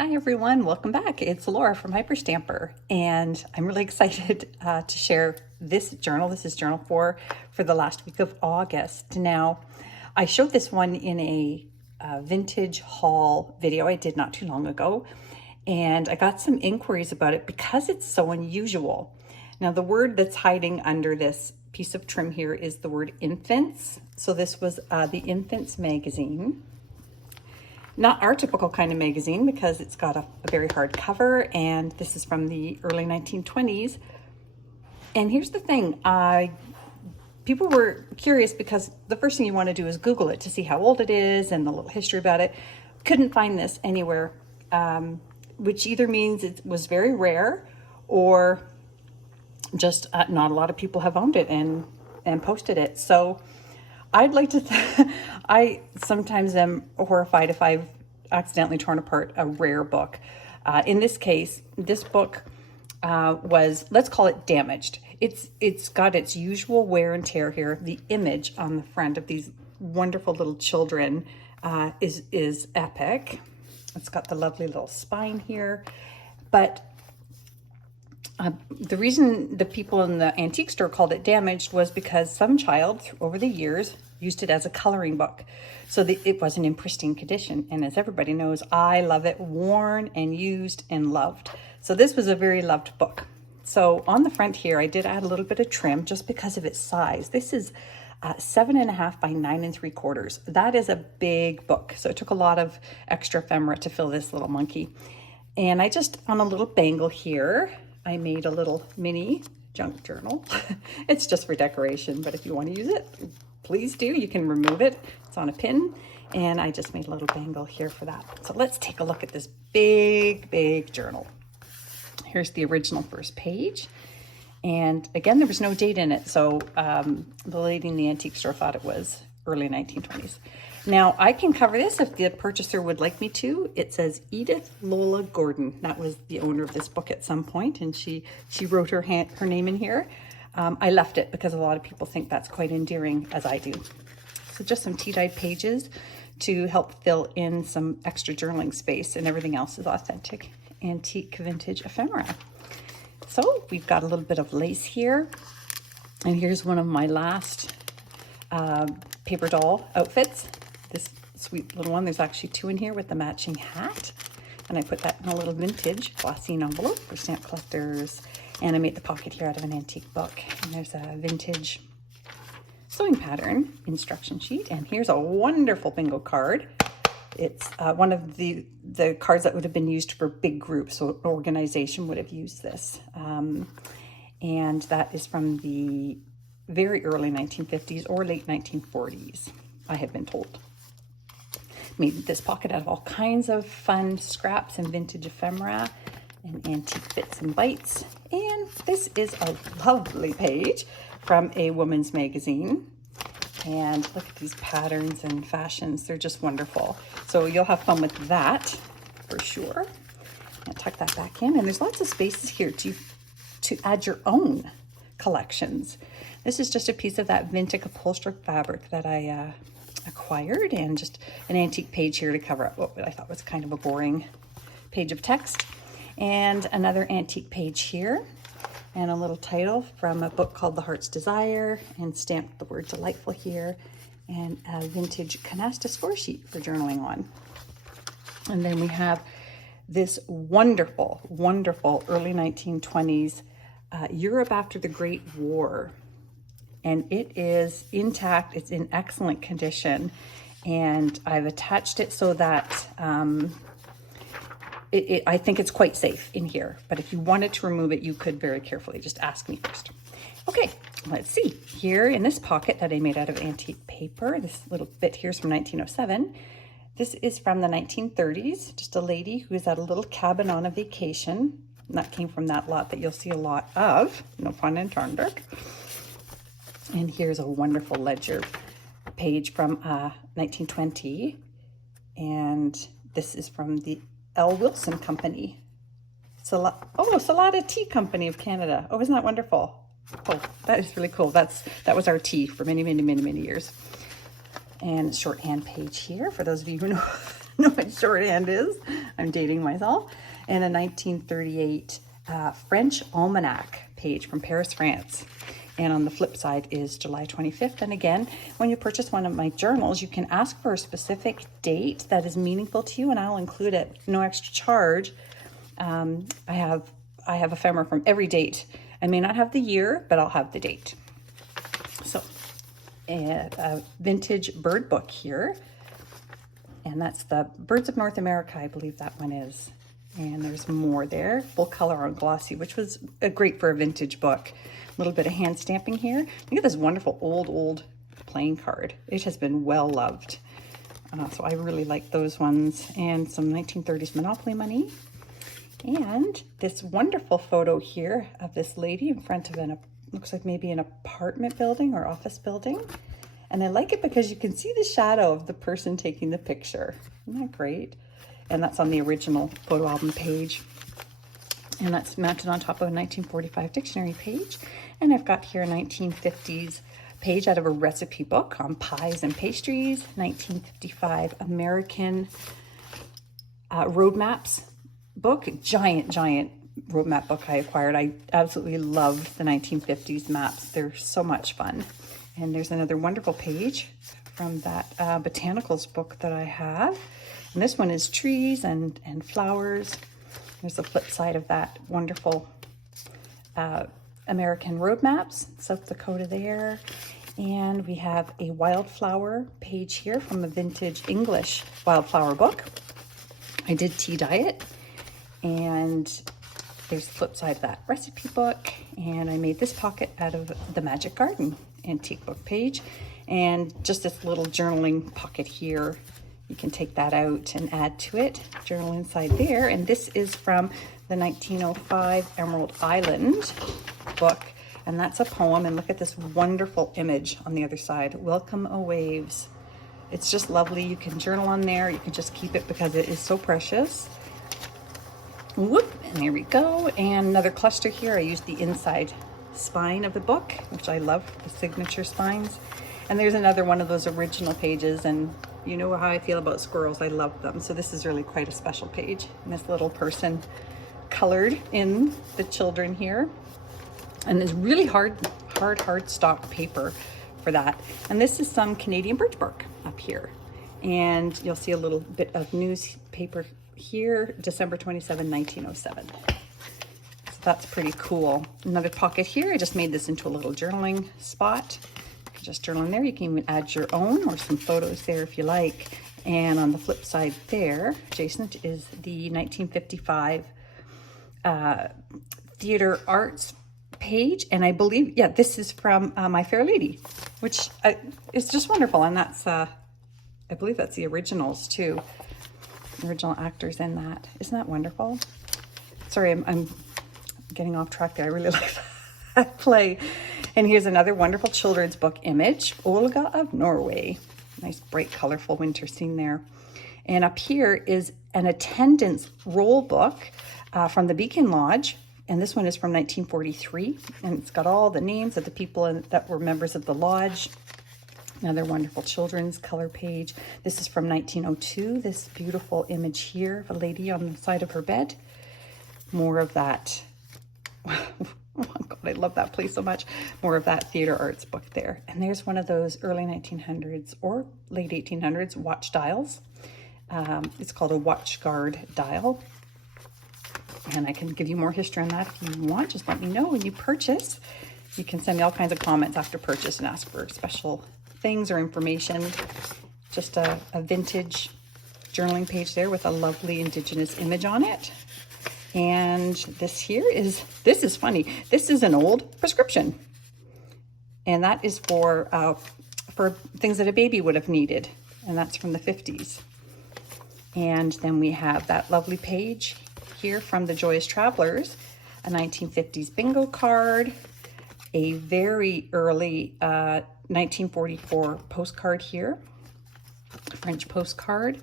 Hi everyone, welcome back. It's Laura from Hyperstamper, and I'm really excited to share this journal. This is journal 4 for the last week of August. Now, I showed this one in a vintage haul video I did not too long ago, and I got some inquiries about it because it's so unusual. Now, the word that's hiding under this piece of trim here is the word infants. So this was the Infants magazine. Not our typical kind of magazine because it's got a very hard cover, and this is from the early 1920s. And here's the thing, people were curious because the first thing you want to do is Google it to see how old it is and the little history about it. Couldn't find this anywhere, which either means it was very rare or just not a lot of people have owned it and posted it. So I'd like to, I sometimes am horrified if I've accidentally torn apart a rare book. In this case, this book was, let's call it damaged. It's got its usual wear and tear here. The image on the front of these wonderful little children is epic. It's got the lovely little spine here, but the reason the people in the antique store called it damaged was because some child over the years used it as a coloring book. So it wasn't in pristine condition. And as everybody knows, I love it worn and used and loved. So this was a very loved book. So on the front here, I did add a little bit of trim just because of its size. This is 7.5 by 9 3/4. That is a big book. So it took a lot of extra ephemera to fill this little monkey. And I just, on a little bangle here, I made a little mini junk journal. It's just for decoration, but if you want to use it, please do. You can remove it. It's on a pin, and I just made a little bangle here for that. So let's take a look at this big journal. Here's the original first page. And again, there was no date in it, so the lady in the antique store thought it was early 1920s. Now, I can cover this if the purchaser would like me to. It says Edith Lola Gordon. That was the owner of this book at some point, and she wrote her name in here. I left it because a lot of people think that's quite endearing, as I do. So just some tea-dyed pages to help fill in some extra journaling space, and everything else is authentic antique vintage ephemera. So we've got a little bit of lace here, and here's one of my last paper doll outfits. This sweet little one. There's actually 2 in here with the matching hat. And I put that in a little vintage glassine envelope for stamp collectors. And I made the pocket here out of an antique book. And there's a vintage sewing pattern instruction sheet. And here's a wonderful bingo card. It's one of the cards that would have been used for big groups. So an organization would have used this. And that is from the very early 1950s or late 1940s, I have been told. Made this pocket out of all kinds of fun scraps and vintage ephemera and antique bits and bites. And this is a lovely page from a woman's magazine. And look at these patterns and fashions. They're just wonderful. So you'll have fun with that for sure. I'll tuck that back in. And there's lots of spaces here to add your own collections. This is just a piece of that vintage upholstered fabric that I acquired, and just an antique page here to cover up what I thought was kind of a boring page of text. And another antique page here, and a little title from a book called The Heart's Desire, and stamped the word delightful here, and a vintage canasta score sheet for journaling on. And then we have this wonderful early 1920s Europe after the Great War. And it is intact. It's in excellent condition. And I've attached it so that I think it's quite safe in here. But if you wanted to remove it, you could very carefully. Just ask me first. Okay, let's see. Here in this pocket that I made out of antique paper, this little bit here is from 1907. This is from the 1930s. Just a lady who is at a little cabin on a vacation. And that came from that lot that you'll see a lot of. No pun intended. And here's a wonderful ledger page from 1920. And this is from the L. Wilson Company. Salada Tea Company of Canada. Oh, isn't that wonderful? Oh, that is really cool. That was our tea for many years. And shorthand page here for those of you who know what shorthand is. I'm dating myself. And a 1938 French almanac page from Paris, France. And on the flip side is July 25th. And again, when you purchase one of my journals, you can ask for a specific date that is meaningful to you, and I'll include it, no extra charge. I have ephemera from every date. I may not have the year, but I'll have the date. So, a vintage bird book here. And that's the Birds of North America, I believe that one is. And there's more there, full color on glossy, which was great for a vintage book. A little bit of hand stamping here. Look at this wonderful old playing card. It has been well loved. So I really like those ones. And some 1930s Monopoly money. And this wonderful photo here of this lady in front of looks like maybe an apartment building or office building. And I like it because you can see the shadow of the person taking the picture. Isn't that great? And that's on the original photo album page. And that's mounted on top of a 1945 dictionary page. And I've got here a 1950s page out of a recipe book on pies and pastries, 1955 American road maps book, giant road map book I acquired. I absolutely love the 1950s maps. They're so much fun. And there's another wonderful page from that botanicals book that I have. And this one is trees and flowers. There's the flip side of that wonderful American road maps, South Dakota there. And we have a wildflower page here from a vintage English wildflower book. I did tea dye it. And there's the flip side of that recipe book. And I made this pocket out of the Magic Garden antique book page. And just this little journaling pocket here. You can take that out and add to it. Journal inside there. And this is from the 1905 Emerald Island book. And that's a poem. And look at this wonderful image on the other side. Welcome a waves. It's just lovely. You can journal on there. You can just keep it because it is so precious. Whoop, and there we go. And another cluster here. I used the inside spine of the book, which I love, the signature spines. And there's another one of those original pages, and you know how I feel about squirrels. I love them. So this is really quite a special page. And this little person colored in the children here. And there's really hard stock paper for that. And this is some Canadian birch bark up here. And you'll see a little bit of newspaper here, December 27, 1907. So that's pretty cool. Another pocket here. I just made this into a little journaling spot. Just journal in there. You can even add your own or some photos there if you like. And on the flip side there, adjacent, is the 1955 theater arts page. And I believe, yeah, this is from My Fair Lady, which is just wonderful. And that's, I believe that's the originals too. Original actors in that. Isn't that wonderful? Sorry, I'm getting off track there. I really like that play. And here's another wonderful children's book image, Olga of Norway. Nice, bright, colorful winter scene there. And up here is an attendance roll book from the Beacon Lodge. And this one is from 1943. And it's got all the names of the people that were members of the lodge. Another wonderful children's color page. This is from 1902. This beautiful image here of a lady on the side of her bed. More of that. Oh my God, I love that place so much. More of that theater arts book there. And there's one of those early 1900s or late 1800s watch dials. It's called a watch guard dial. And I can give you more history on that if you want. Just let me know when you purchase. You can send me all kinds of comments after purchase and ask for special things or information. Just a vintage journaling page there with a lovely Indigenous image on it. And this is funny. This is an old prescription. And that is for things that a baby would have needed. And that's from the 50s. And then we have that lovely page here from the Joyous Travelers, a 1950s bingo card, a very early 1944 postcard here, French postcard,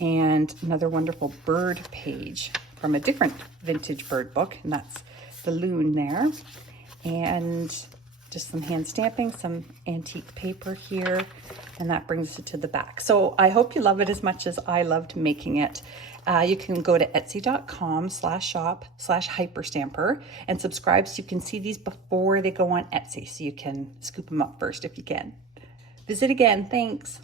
and another wonderful bird page from a different vintage bird book, and that's the loon there. And just some hand stamping, some antique paper here, and that brings it to the back. So I hope you love it as much as I loved making it. You can go to etsy.com/shop/hyperstamper and subscribe so you can see these before they go on Etsy, so you can scoop them up first if you can. Visit again. Thanks.